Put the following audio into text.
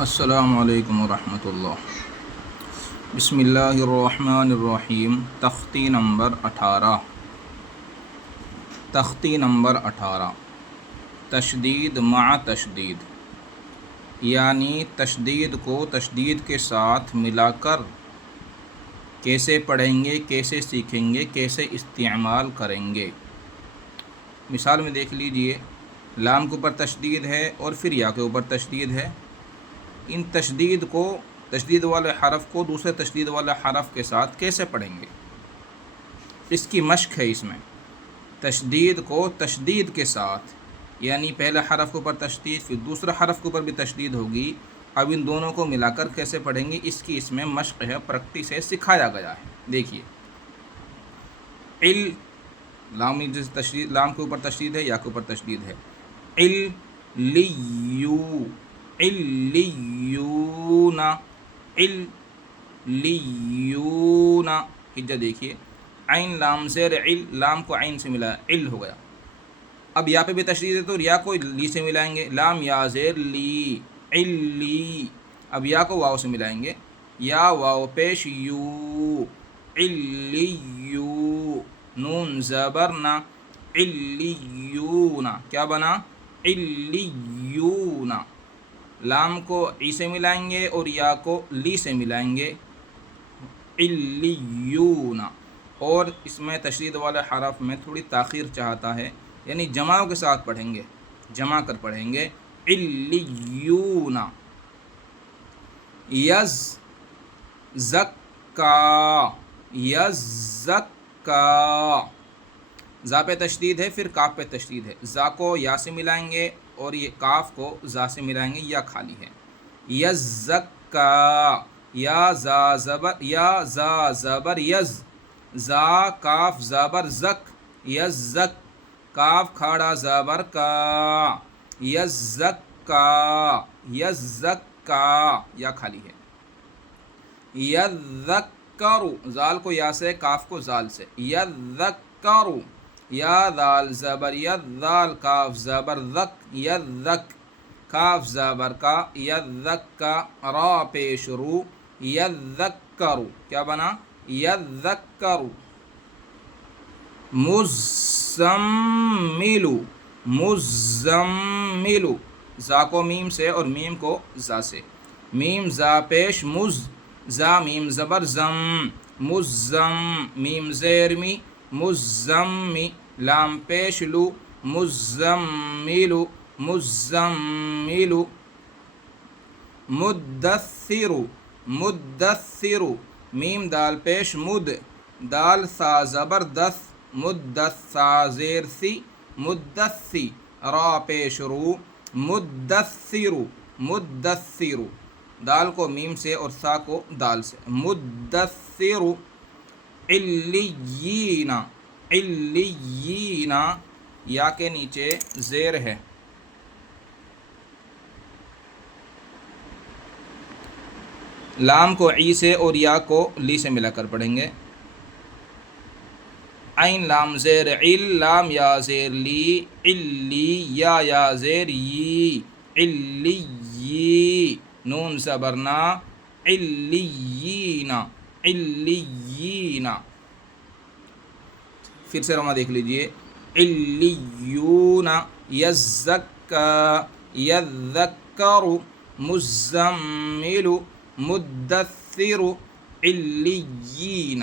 السلام علیکم ورحمۃ اللہ۔ بسم اللہ الرحمن الرحیم۔ تختی نمبر 18 تشدید مع تشدید، یعنی تشدید کو تشدید کے ساتھ ملا کر کیسے پڑھیں گے، کیسے سیکھیں گے، کیسے استعمال کریں گے۔ مثال میں دیکھ لیجئے، لام کے اوپر تشدید ہے اور پھر یا کے اوپر تشدید ہے۔ ان تشدید والے حرف کو دوسرے تشدید والے حرف کے ساتھ کیسے پڑھیں گے، اس کی مشق ہے۔ اس میں تشدید کو تشدید کے ساتھ، یعنی پہلے حرف کے اوپر تشدید، پھر دوسرے حرف کے اوپر بھی تشدید ہوگی، اب ان دونوں کو ملا کر کیسے پڑھیں گے، اس میں مشق ہے، پریکٹس ہے، سکھایا گیا ہے۔ دیکھیے، لام کے اوپر تشدید ہے، یا کے اوپر تشدید ہے۔ علیون، ہجہ دیکھیے، عین لام زیر لام کو عین سے ملا، ہو گیا۔ اب یا پہ بھی تشدید ہے تو یا کو لی سے ملائیں گے، لام یا زیر لی، علی۔ اب یا کو واو سے ملائیں گے، یا واو پیش یو، علیو، نون زبر نا، علیون، کیا بنا؟ علیون۔ لام کو ای سے ملائیں گے اور یا کو لی سے ملائیں گے، علیون۔ اور اس میں تشدید والے حرف میں تھوڑی تاخیر چاہتا ہے، یعنی جماعوں کے ساتھ پڑھیں گے، جمع کر پڑھیں گے، علیون۔ یزکا، زا پہ تشدید ہے، پھر کاف پہ تشدید ہے۔ زا کو یا سے ملائیں گے اور یہ کاف کو زا سے ملائیں گے، یا خالی ہے۔ یزکا، یا زا زبر یز، زا کاف زبر زک، یزک، کاف کھڑا زبر کا، یزکا، یزکا، یا خالی ہے۔ یذکرو، زال کو یا سے، کاف کو زال سے، یذکرو، یا دال زبر ید، دال کاف زبر ذک، یذک، کاف زبر کا، یذک کا، را پیش رو، یذکرو، کیا بنا؟ یذکرو۔ مزملو، زا کو میم سے اور میم کو زا سے، میم زا پیش مز، زا میم زبر زم، مزم، میم زیر می، مزمی، لام پیش لو، مزملو، مزملو۔ مدثرو، میم دال پیش مد، دال ثا زبر دث، مدثا زیر سی، مدثی، را پیش رو، مدثرو، مدثرو، دال کو میم سے اور ثا کو دال سے، مدثرو۔ علیین، علیین، یا کے نیچے زیر ہے، لام کو ای سے اور یا کو لی سے ملا کر پڑھیں گے۔ عین لام زیر عل، لام یا زیر لی، علی، یا زیر یی، علی، نون زبرنا، علیین، علیین۔ پھر سے رما دیکھ لیجئے، علیون، یزکا، یذکر، مزمل، مدثر، علیین۔